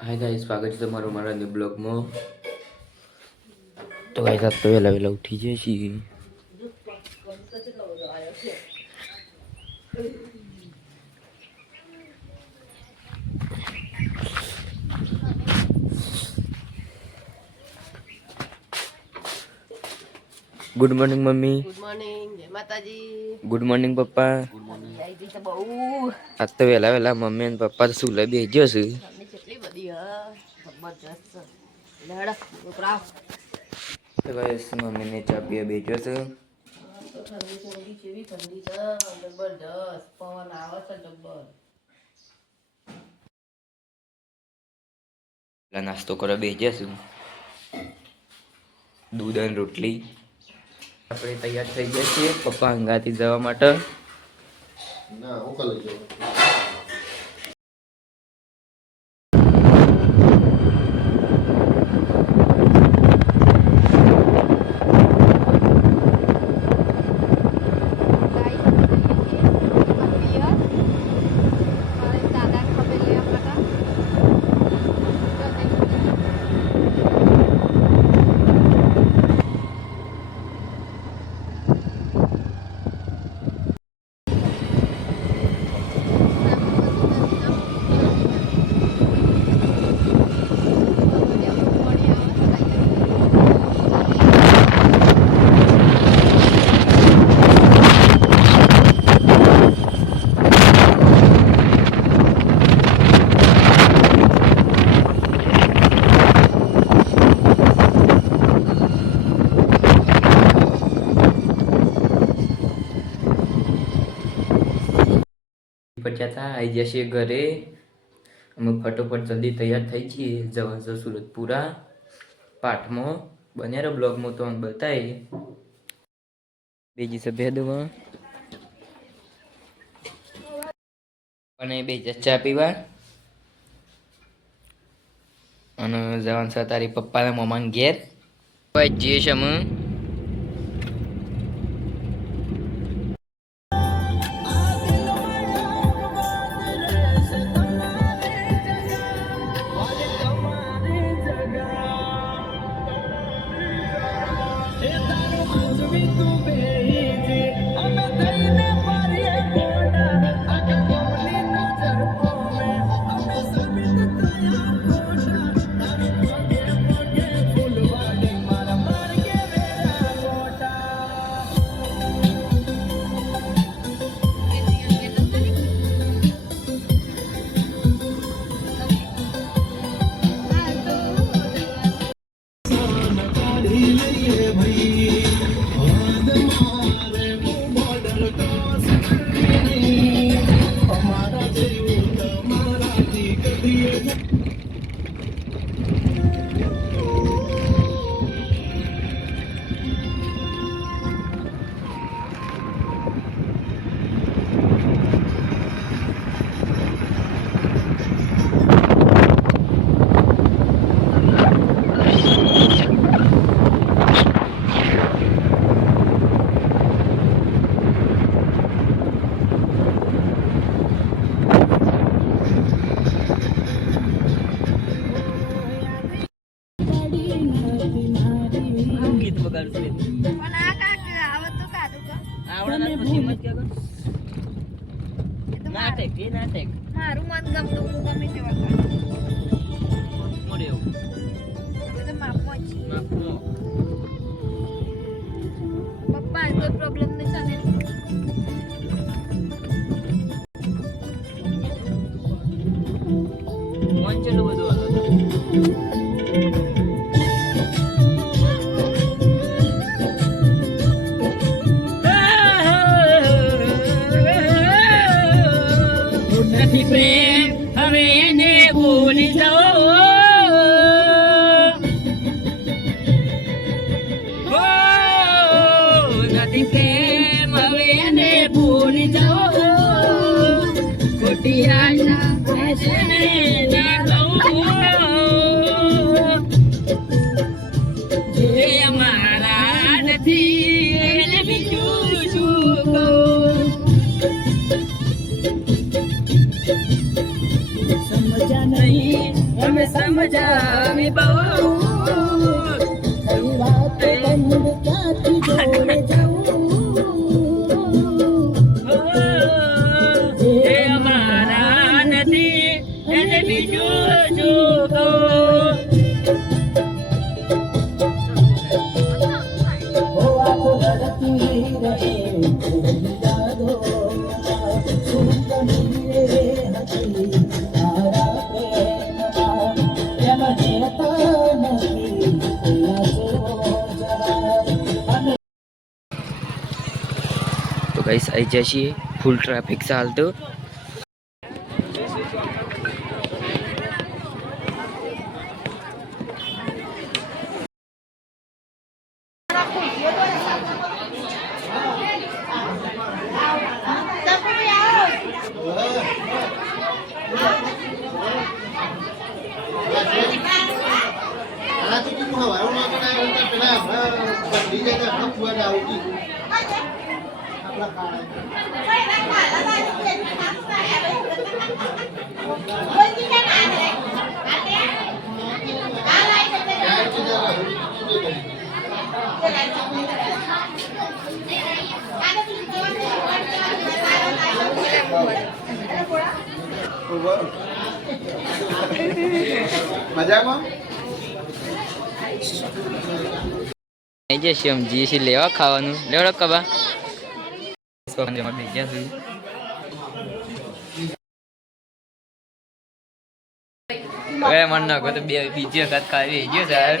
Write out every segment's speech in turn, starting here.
Hi guys, स्वागत है તમારું મારા ન્યુ બ્લોગમાં। તો ગાઈસ આજ તો વહેલા વહેલા ઉઠી જઈએ છીએ। Good morning mummy. Good morning, જય માતાજી। ગુડ મોર્નિંગ પપ્પા। ગુડ મોર્નિંગ જય તો બહુ આજ તો વહેલા વહેલા મમ્મી અને પપ્પા તો સુલે બેસી ગયો છે। ઠંડી કેટલી બધી જબરજસ્ત છે। લેડા ઉપરાવ તો ગાઈસ મમ્મી ને ચા પીવા બેસ્યો છે। તો ઠંડી કેવી ઠંડી છે, જબરજસ્ત પવન આવે છે જબર। નાસ્તો કરવા બેસી જશું। દૂધ અને રોટલી આપણે તૈયાર થઈ ગયા છીએ પપ્પા અંગાથી જવા માટે। ના હું કલ જો જતા આવી જશે ઘરે। અમે ફટોફટ જલ્દી તૈયાર થઈ છીએ જવા છે સુરતપુરા પાઠમાં। બને રહો બ્લોગમાં તો અમે બતાવીએ। બીજી સભ્યદમાં અને બે ચા પીવા અને જવાનું છે તારી પપ્પાના મમ્માને ઘેર। જઈએ છીએ અમે। ગીત વગાડશું પણ આ કાક આવતો કાદુ કો આવડના પછી મત કે નાટક એ નાટક મારું મન ગમતું હું ગમે તે વગાડ મોડ્યો મને માપો છે માપો પપ્પા કોઈ પ્રોબ્લેમ નહીં ચાલે મન ચલો બધું પ્રેમ હવે એને ભૂલી જાઓ નથી પ્રેમ હવે એને ભૂલી જાઓ ખોટી આશા જે અમારા નથી એને બીજું શું કહું સમજા નહીં તમે સમજાવી બહુ એ અમારા નથી એને બીજું શું કહું તો ગાઈસ આવી જશે ફૂલ ટ્રાફિક ચાલતો મજામાં આવી જશે આમ જઈએ લેવા ખાવાનું લેવડો કબા ભેગ્યા છું હવે મન નાખો તો બીજી વખત ખાવી ગયો સાહેબ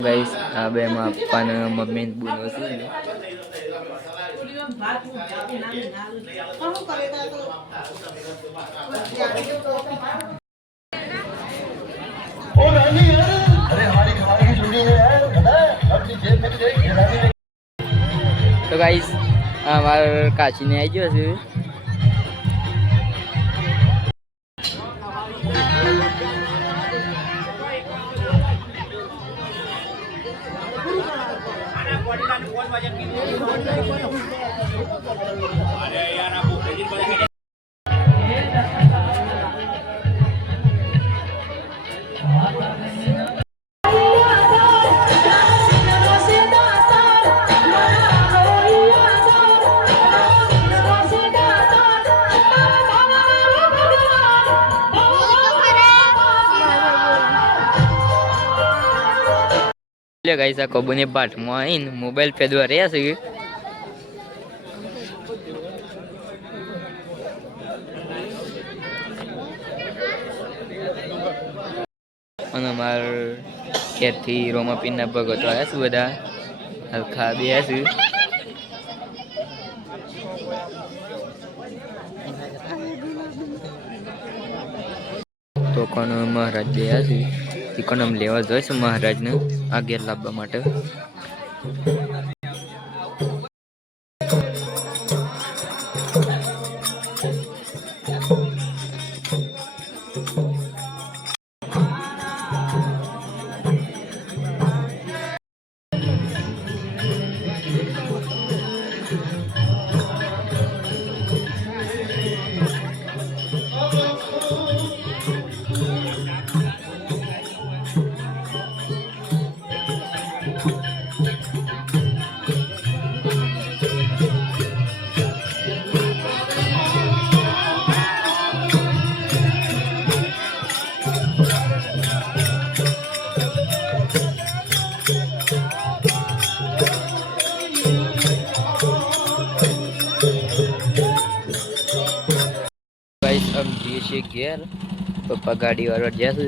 ગાઈસ આ બે માં પપ્પાને મમ્મી ને બોલો છું તો ગાઈસ અમારા કાશીને આવી ગયો છે ગાઈસ આ કબૂની પાઠમાં આવીને મોબાઈલ ફેદવા રહ્યા છે અને અમાર ખેરથી રોમાપીરના ભગતો આવ્યા છે બધા હલખા બેયા છે તો કોણ મહારાજ ગયા છે ઇકોનોમ લેવા જોઈએ છે મહારાજને આ ઘેર લાવવા માટે ઘેર પપ્પા ગાડી વાળો જશે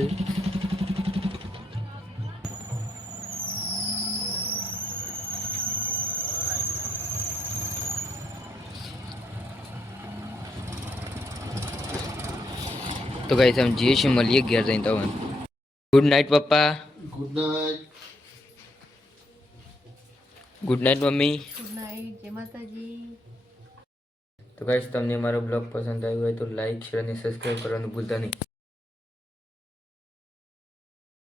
તો ગાઈસ हम જઈએ છીએ મળીએ ઘેર જઈને તો ગુડ નાઇટ પપ્પા good night good night mummy good night જય માતાજી તો ગાઈસ તમને મારો બ્લોગ પસંદ આવ્યો હોય તો લાઈક શેર અને સબસ્ક્રાઇબ કરવાનું ભૂલતા નહીં